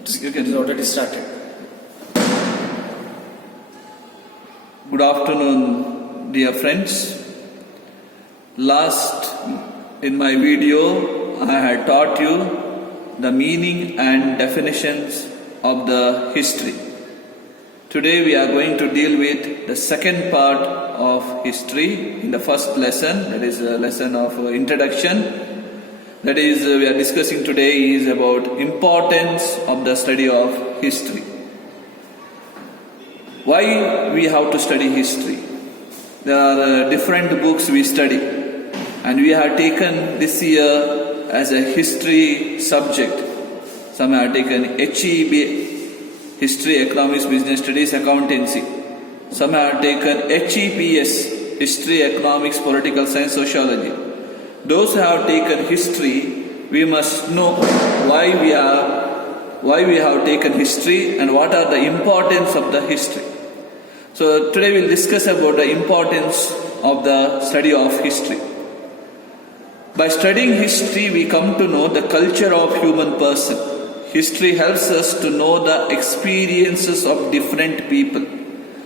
It is already started. Good afternoon, dear friends. Last in my video, I had taught you the meaning and definitions of the history. Today we are going to deal with the second part of history in the first lesson, that is a lesson of introduction. That is, we are discussing today is about importance of the study of history. Why we have to study history? There are different books we study, and we have taken this year as a history subject. Some have taken HEB, History, Economics, Business Studies, Accountancy. Some have taken HEPS, History, Economics, Political Science, Sociology. Those who have taken history, we must know why we have taken history and what are the importance of the history. So today we'll discuss about the importance of the study of history. By studying history, we come to know the culture of human person. History helps us to know the experiences of different people.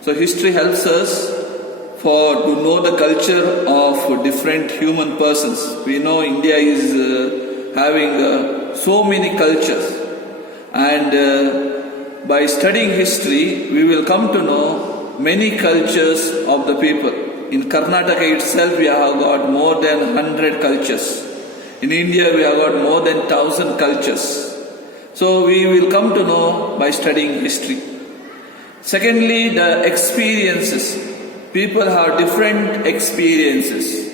So history helps us to know the culture of different human persons. We know India is having so many cultures, and by studying history, we will come to know many cultures of the people. In Karnataka itself, we have got more than 100 cultures. In India, we have got more than 1,000 cultures. So we will come to know by studying history. Secondly, the experiences. People have different experiences.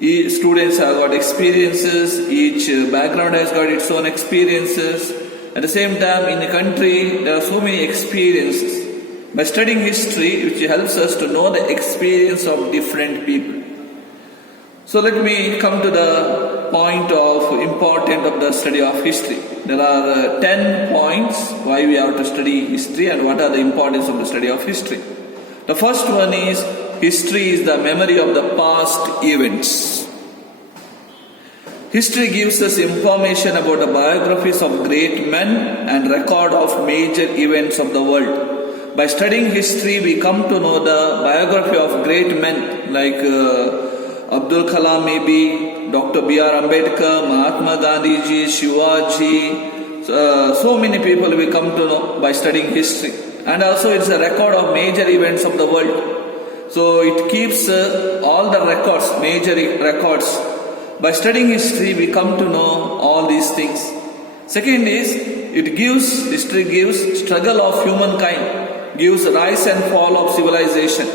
Each students have got experiences, each background has got its own experiences. At the same time, in a country, there are so many experiences. By studying history, which helps us to know the experience of different people. So let me come to the point of importance of the study of history. There are 10 points why we have to study history and what are the importance of the study of history. The first one is, history is the memory of the past events. History gives us information about the biographies of great men and record of major events of the world. By studying history, we come to know the biography of great men like Abdul Kalam maybe, Dr. B.R. Ambedkar, Mahatma Gandhi ji, Shivaji, so many people we come to know by studying history. And also it's a record of major events of the world. So it keeps all the records, major records. By studying history, we come to know all these things. Second is, history gives struggle of humankind, gives rise and fall of civilization.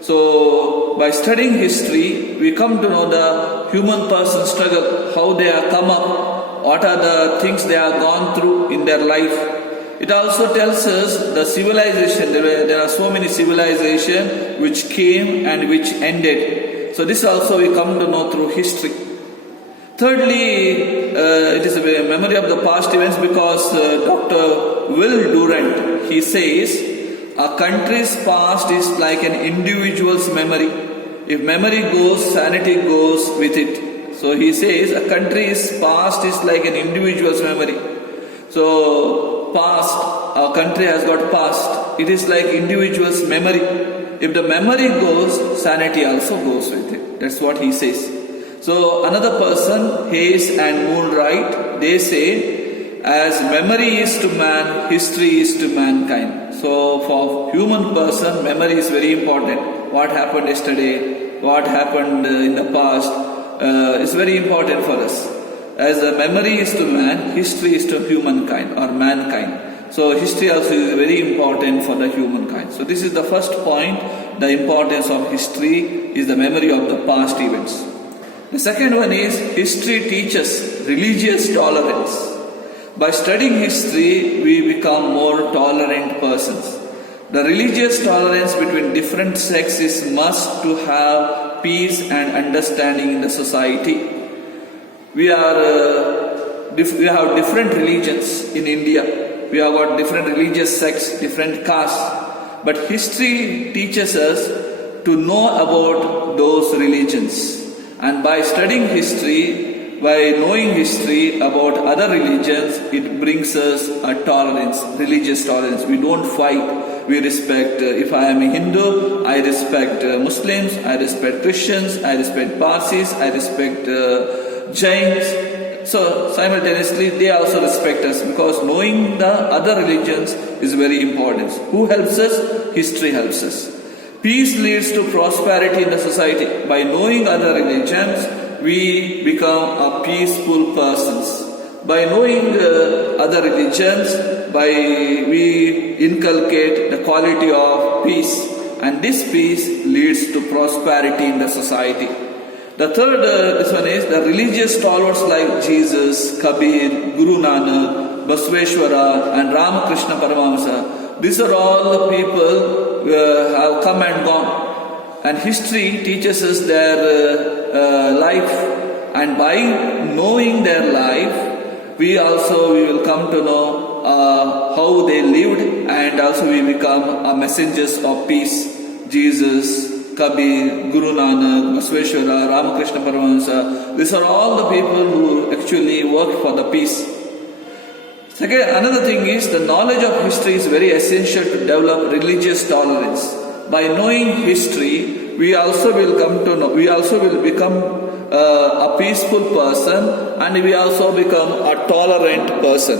So by studying history, we come to know the human person struggle, how they have come up, what are the things they have gone through in their life. It also tells us the civilization. There are so many civilizations which came and which ended. So this also we come to know through history. Thirdly, it is a memory of the past events because Dr. Will Durant, he says, a country's past is like an individual's memory. If memory goes, sanity goes with it. So he says a country's past is like an individual's memory. So past, our country has got past. It is like individual's memory. If the memory goes, sanity also goes with it. That's what he says. So another person, Hayes and Moonwright, they say, as memory is to man, history is to mankind. So for human person, memory is very important. What happened yesterday, what happened in the past, is very important for us. As a memory is to man, history is to humankind or mankind. So history also is very important for the humankind. So this is the first point. The importance of history is the memory of the past events. The second one is, history teaches religious tolerance. By studying history, we become more tolerant persons. The religious tolerance between different sects is must to have peace and understanding in the society. We have different religions in India. We have got different religious sects, different castes. But history teaches us to know about those religions. And by studying history, by knowing history about other religions, it brings us a tolerance, religious tolerance. We don't fight. We respect. If I am a Hindu, I respect Muslims, I respect Christians, I respect Parsis, I respect Jains. So simultaneously, they also respect us, because knowing the other religions is very important. Who helps us? History helps us. Peace leads to prosperity in the society. By knowing other religions, we become a peaceful persons. By knowing other religions, we inculcate the quality of peace, and this peace leads to prosperity in the society. The third this one is the religious stalwarts like Jesus, Kabir, Guru Nanak, Basveshwara, and Ramakrishna Paramahamsa. These are all the people who have come and gone, and history teaches us their life, and by knowing their life, we will come to know how they lived, and also we become messengers of peace. Jesus, Kabir, Guru Nanak, Basveshwara, Ramakrishna Paramahamsa, these are all the people who actually work for the peace. Second, another thing is the knowledge of history is very essential to develop religious tolerance. By knowing history, we also will become a peaceful person, and we also become a tolerant person.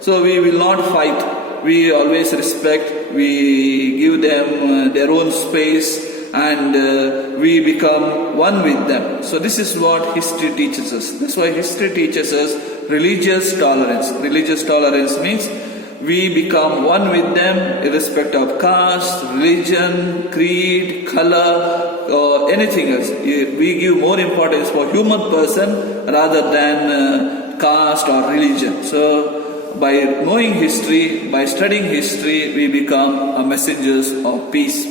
So we will not fight. We always respect. We give them their own space, and we become one with them. So this is what history teaches us. That's why history teaches us religious tolerance. Religious tolerance means we become one with them irrespective of caste, religion, creed, color, or anything else. We give more importance for human person rather than caste or religion. So by knowing history, by studying history, we become messengers of peace.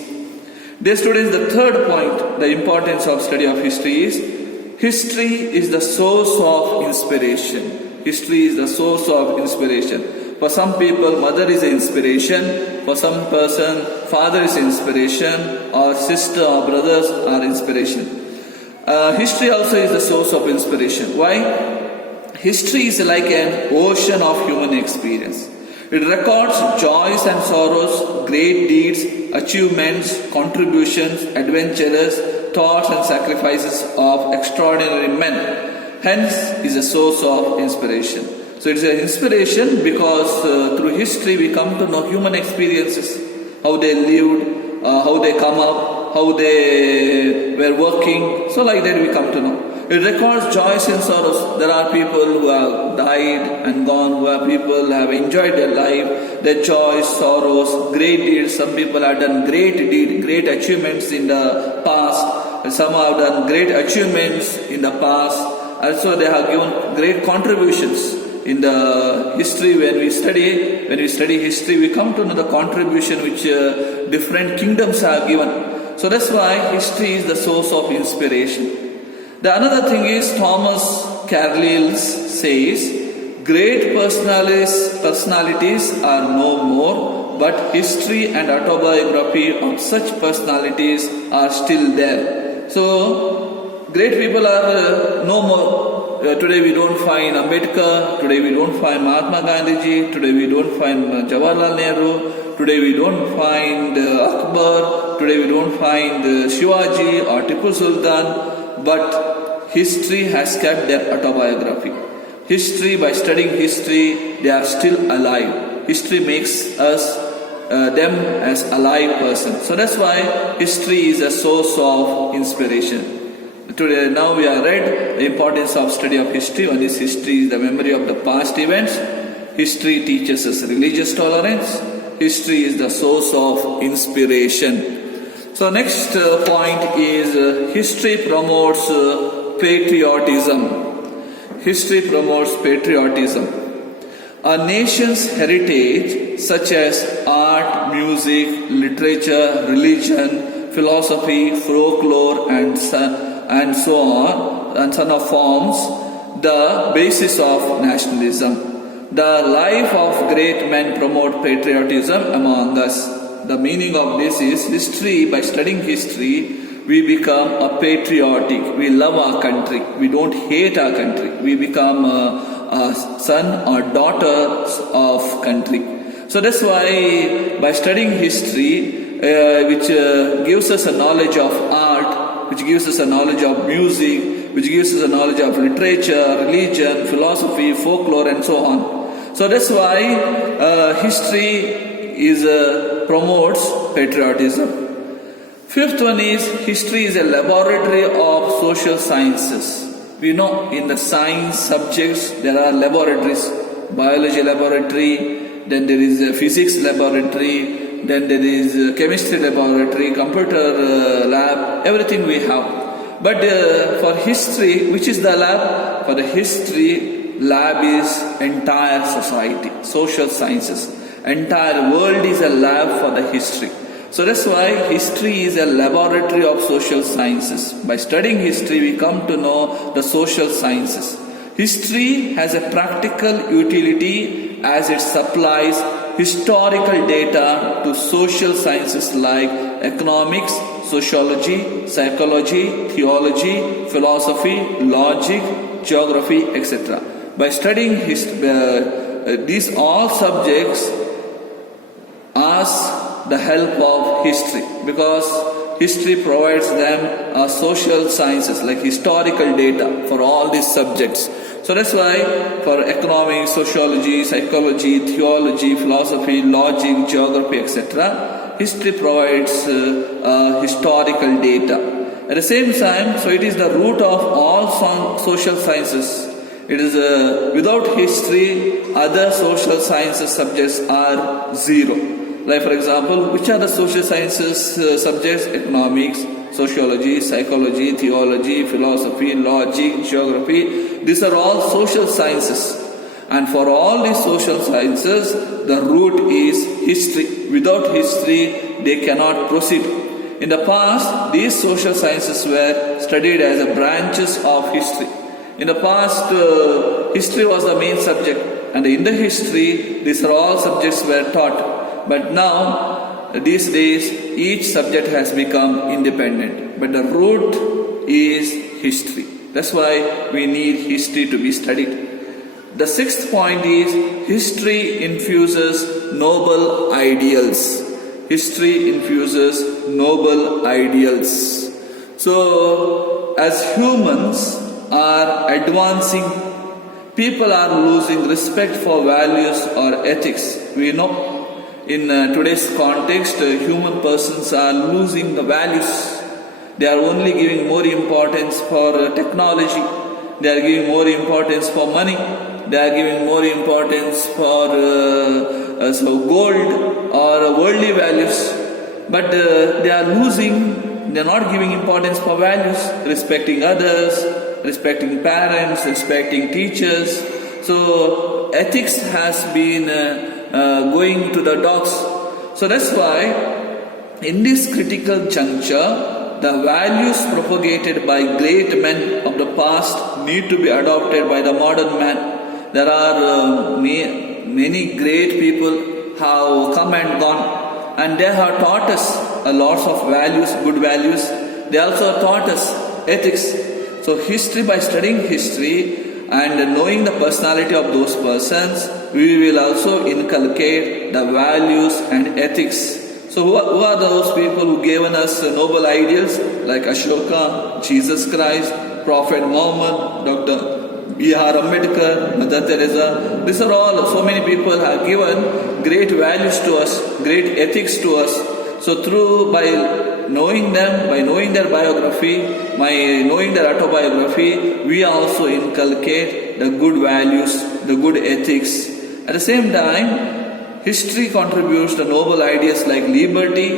Dear students, the third point, the importance of study of history is the source of inspiration. History is the source of inspiration. For some people, mother is an inspiration. For some person, father is inspiration, or sister or brothers are inspiration. History also is the source of inspiration. Why? History is like an ocean of human experience. It records joys and sorrows, great deeds, achievements, contributions, adventures, thoughts and sacrifices of extraordinary men. Hence, is a source of inspiration. So it's an inspiration because through history we come to know human experiences, how they lived, how they come up, how they were working. So like that we come to know. It records joys and sorrows. There are people who have died and gone, who are people who have enjoyed their life, their joys, sorrows, great deeds. Some people have done great achievements in the past. Some have done great achievements in the past. Also they have given great contributions. In the history, when we study history, we come to know the contribution which different kingdoms have given. So that's why history is the source of inspiration. The another thing is Thomas Carlyle says, great personalities are no more, but history and autobiography of such personalities are still there. So great people are no more. Today we don't find Ambedkar, today we don't find Mahatma Gandhi, today we don't find Jawaharlal Nehru, today we don't find Akbar, today we don't find Shivaji or Tipu Sultan, but history has kept their autobiography. History, by studying history, they are still alive. History makes us them as alive persons. So that's why history is a source of inspiration. Today, now we have read the importance of study of history. One is history is the memory of the past events. History teaches us religious tolerance. History is the source of inspiration. So next point is history promotes patriotism. History promotes patriotism. A nation's heritage such as art, music, literature, religion, philosophy, folklore and so on, and so on forms the basis of nationalism. The life of great men promote patriotism among us. The meaning of this is history. By studying history, we become a patriotic. We love our country. We don't hate our country. We become a son or daughters of country. So that's why by studying history, which gives us a knowledge of art, which gives us a knowledge of music, which gives us a knowledge of literature, religion, philosophy, folklore, and so on. So that's why history promotes patriotism. Fifth one is history is a laboratory of social sciences. We know in the science subjects there are laboratories, biology laboratory, then there is a physics laboratory, then there is a chemistry laboratory, computer lab, everything we have. But for history, which is the lab? For the history, lab is entire society, social sciences. Entire world is a lab for the history. So that's why history is a laboratory of social sciences. By studying history, we come to know the social sciences. History has a practical utility as it supplies historical data to social sciences like economics, sociology, psychology, theology, philosophy, logic, geography, etc. By studying these all subjects ask the help of history, because history provides them social sciences like historical data for all these subjects. So that's why for economics, sociology, psychology, theology, philosophy, logic, geography, etc., history provides historical data. At the same time, so it is the root of all social sciences. It is without history, other social sciences subjects are zero. Like for example, which are the social sciences subjects? Economics, sociology, psychology, theology, philosophy, logic, geography. These are all social sciences. And for all these social sciences, the root is history. Without history, they cannot proceed. In the past, these social sciences were studied as a branches of history. In the past, history was the main subject. And in the history, these are all subjects were taught. But now, these days, each subject has become independent. But the root is history. That's why we need history to be studied. The sixth point is history infuses noble ideals. History infuses noble ideals. So, as humans are advancing, people are losing respect for values or ethics. We know. In today's context, human persons are losing the values. They are only giving more importance for technology. They are giving more importance for money. They are giving more importance for gold or worldly values. But they are losing, they are not giving importance for values, respecting others, respecting parents, respecting teachers. So ethics has been going to the dogs. So that's why in this critical juncture, the values propagated by great men of the past need to be adopted by the modern man. There are many great people have come and gone, and they have taught us a lot of values, good values. They also taught us ethics. So history, by studying history and knowing the personality of those persons, we will also inculcate the values and ethics. So who are those people who given us noble ideals like Ashoka, Jesus Christ, Prophet Muhammad, Dr. B.R. Ambedkar, Mother Teresa? These are all, so many people have given great values to us, great ethics to us. So by knowing them, by knowing their biography, by knowing their autobiography, we also inculcate the good values, the good ethics. At the same time, history contributes to noble ideas like liberty,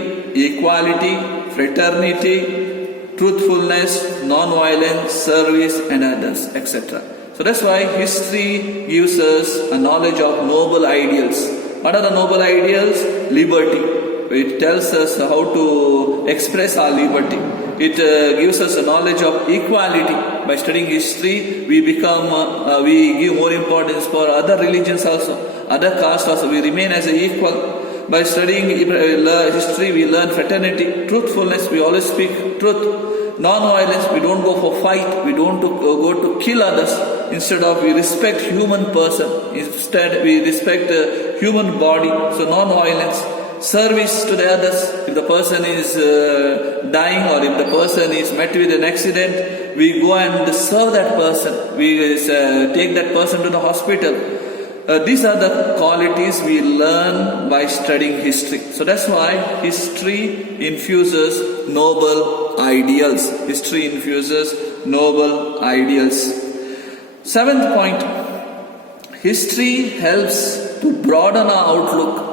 equality, fraternity, truthfulness, non-violence, service, and others, etc. So that's why history gives us a knowledge of noble ideals. What are the noble ideals? Liberty. It tells us how to express our liberty. It gives us a knowledge of equality. By studying history, we give more importance for other religions also, other castes also. We remain as an equal. By studying history, we learn fraternity, truthfulness, we always speak truth, non-violence, we don't go for fight, we don't go to kill others. Instead of, we respect human person, instead we respect human body, so non-violence. Service to the others. If the person is dying or if the person is met with an accident, we go and serve that person. We take that person to the hospital. These are the qualities we learn by studying history. So that's why history infuses noble ideals. History infuses noble ideals. Seventh point, history helps to broaden our outlook.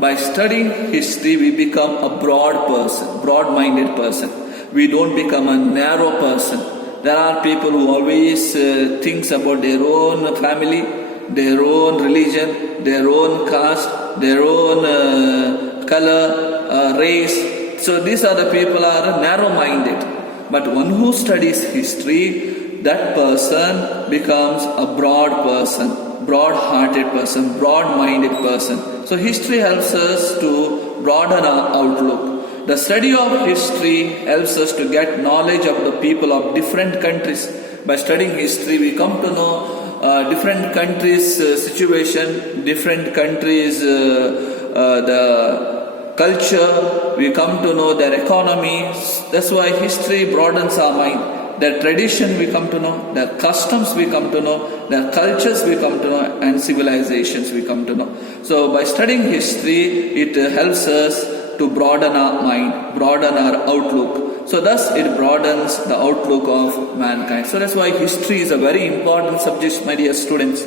By studying history, we become a broad person, broad-minded person. We don't become a narrow person. There are people who always thinks about their own family, their own religion, their own caste, their own color, race. So these are the people are narrow-minded. But one who studies history, that person becomes a broad person, broad-hearted person, broad-minded person. So history helps us to broaden our outlook. The study of history helps us to get knowledge of the people of different countries. By studying history, we come to know different countries' situation, different countries' the culture. We come to know their economies. That's why history broadens our mind. Their tradition we come to know, their customs we come to know, their cultures we come to know, and civilizations we come to know. So by studying history, it helps us to broaden our mind, broaden our outlook. So thus it broadens the outlook of mankind. So that's why history is a very important subject, my dear students.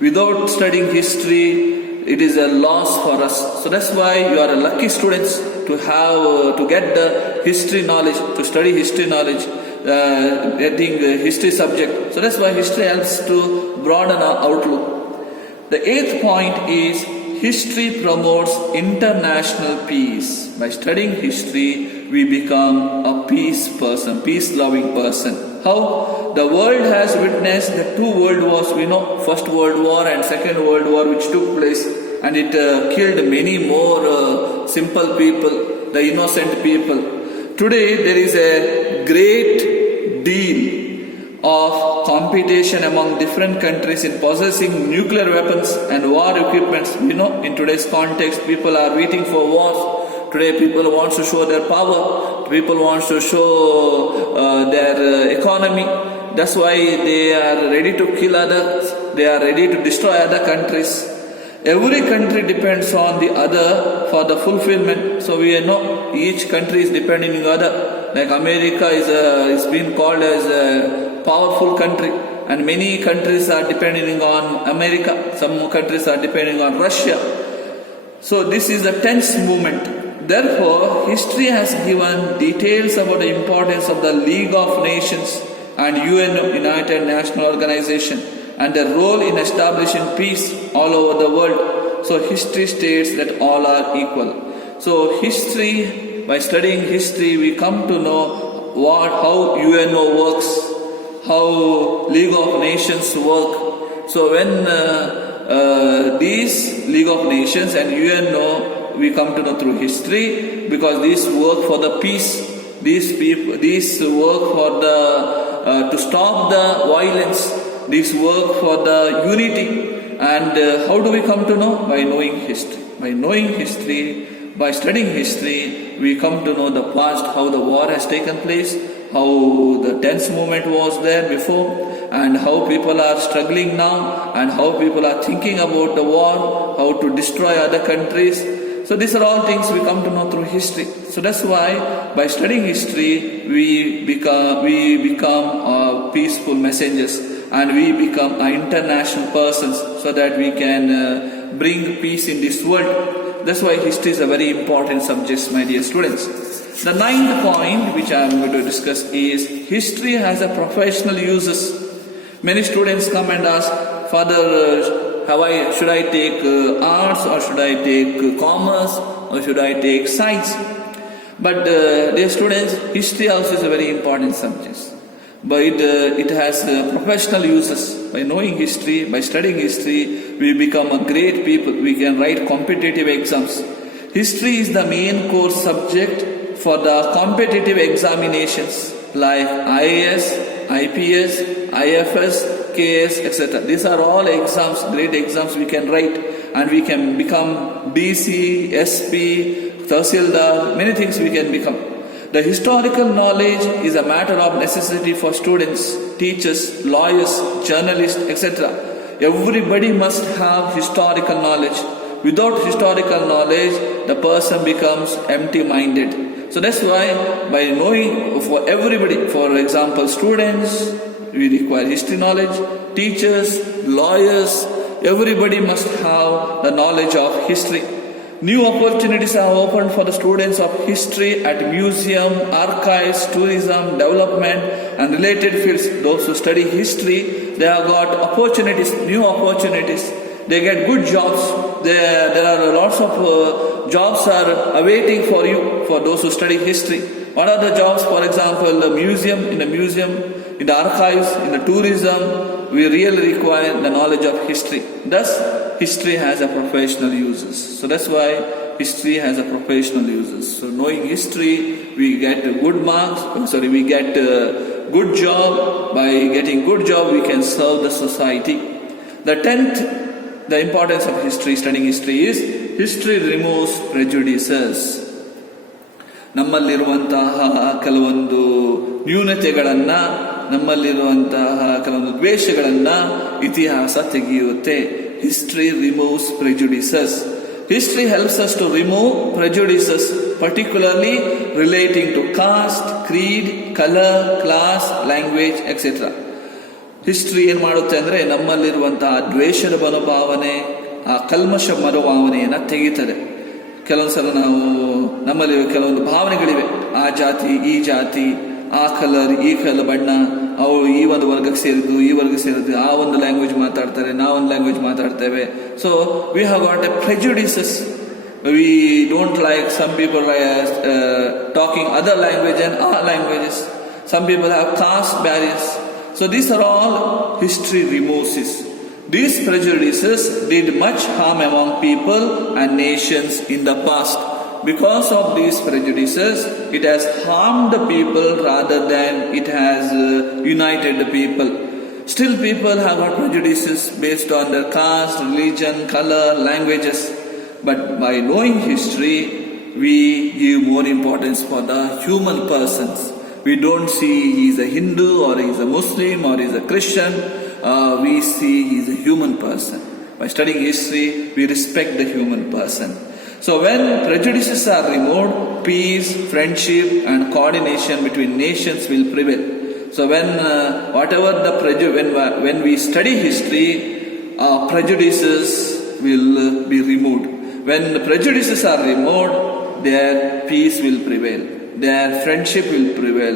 Without studying history, it is a loss for us. So that's why you are a lucky students to have to get the history knowledge, to study history knowledge. Getting the history subject. So that's why history helps to broaden our outlook. The eighth point is history promotes international peace. By studying history, we become a peace person, peace-loving person. How? The world has witnessed the two world wars. We know First World War and Second World War which took place, and it killed many more simple people, the innocent people. Today there is a great deal of competition among different countries in possessing nuclear weapons and war equipments. You know, in today's context, people are waiting for wars. Today people want to show their power. People want to show their economy. That's why they are ready to kill others. They are ready to destroy other countries. Every country depends on the other for the fulfillment. So we know each country is depending on the other. Like America is being called as a powerful country, and many countries are depending on America. Some countries are depending on Russia. So this is a tense movement. Therefore, history has given details about the importance of the League of Nations and UN, United Nations Organization, and their role in establishing peace all over the world. So history states that all are equal. So history, by studying history, we come to know how UNO works, how League of Nations work. So when these League of Nations and UNO, we come to know through history, because these work for the peace. These work for the to stop the violence. These work for the unity. And how do we come to know? By knowing history. By knowing history, by studying history, we come to know the past, how the war has taken place, how the tense movement was there before, and how people are struggling now, and how people are thinking about the war, how to destroy other countries. So these are all things we come to know through history. So that's why by studying history, we become peaceful messengers, and we become international persons, so that we can bring peace in this world. That's why history is a very important subject, my dear students. The ninth point which I am going to discuss is history has a professional uses. Many students come and ask, Father, should I take arts, or should I take commerce, or should I take science? But dear students, history also is a very important subject. But it has professional uses. By knowing history, by studying history, we become a great people. We can write competitive exams. History is the main core subject for the competitive examinations like IAS, IPS, IFS, KS, etc. These are all exams, great exams we can write, and we can become DC, SP, Tahsildar, many things we can become. The historical knowledge is a matter of necessity for students, teachers, lawyers, journalists, etc. Everybody must have historical knowledge. Without historical knowledge, the person becomes empty-minded. So that's why by knowing for everybody, for example, students, we require history knowledge, teachers, lawyers, everybody must have the knowledge of history. New opportunities are opened for the students of history at museum, archives, tourism, development and related fields. Those who study history, they have got opportunities, new opportunities. They get good jobs. There are lots of jobs are awaiting for you, for those who study history. What are the jobs? For example, the museum, in the archives, in the tourism, we really require the knowledge of history. Thus, history has a professional uses. So that's why history has a professional uses. So knowing history, we get good marks, we get a good job. By getting good job, we can serve the society. The 10th, the importance of history, studying history is, history removes prejudices. ನಮ್ಮಲ್ಲಿರುವಂತಹ ಕೆಲವೊಂದು ನ್ಯೂನತೆಗಳನ್ನ, ನಮ್ಮಲ್ಲಿರುವಂತಹ ಕೆಲವೊಂದು ದ್ವೇಷಗಳನ್ನ ಇತಿಹಾಸ ತೆಗೆಯುತ್ತೆ. History removes prejudices. History helps us to remove prejudices, particularly relating to caste, creed, color, class, language, etc. History ಏನು ಮಾಡುತ್ತೆ ಅಂದರೆ ನಮ್ಮಲ್ಲಿರುವಂತಹ ದ್ವೇಷದ ಮನೋಭಾವನೆ, ಆ ಕಲ್ಮಶ ಮನೋಭಾವನೆಯನ್ನು ತೆಗೀತದೆ. ಕೆಲವೊಂದು ಸಲ ನಮ್ಮಲ್ಲಿ ಕೆಲವೊಂದು ಭಾವನೆಗಳಿವೆ, ಆ ಜಾತಿ, ಈ ಜಾತಿ, ಆ ಕಲರ್, ಈ ಕಲರ್ ಬಣ್ಣ, ಅವು ಈ ಒಂದು ವರ್ಗಕ್ಕೆ ಸೇರಿದ್ದು, ಈ ವರ್ಗಕ್ಕೆ ಸೇರಿದ್ದು, ಆ ಒಂದು ಲ್ಯಾಂಗ್ವೇಜ್ ಮಾತಾಡ್ತಾರೆ, ನಾವೊಂದು ಲ್ಯಾಂಗ್ವೇಜ್ ಮಾತಾಡ್ತೇವೆ. So we have got a prejudices. We don't like some people talking other language and our languages. Some people have caste barriers. So these are all history removes. These prejudices did much harm among people and nations in the past. Because of these prejudices, it has harmed the people rather than it has united the people. Still people have got prejudices based on their caste, religion, color, languages. But by knowing history, we give more importance for the human persons. We don't see he is a Hindu or he is a Muslim or he is a Christian. We see he is a human person. By studying history, we respect the human person. So when prejudices are removed, peace, friendship and coordination between nations will prevail. So when when we study history, prejudices will be removed. When the prejudices are removed, their peace will prevail, their friendship will prevail,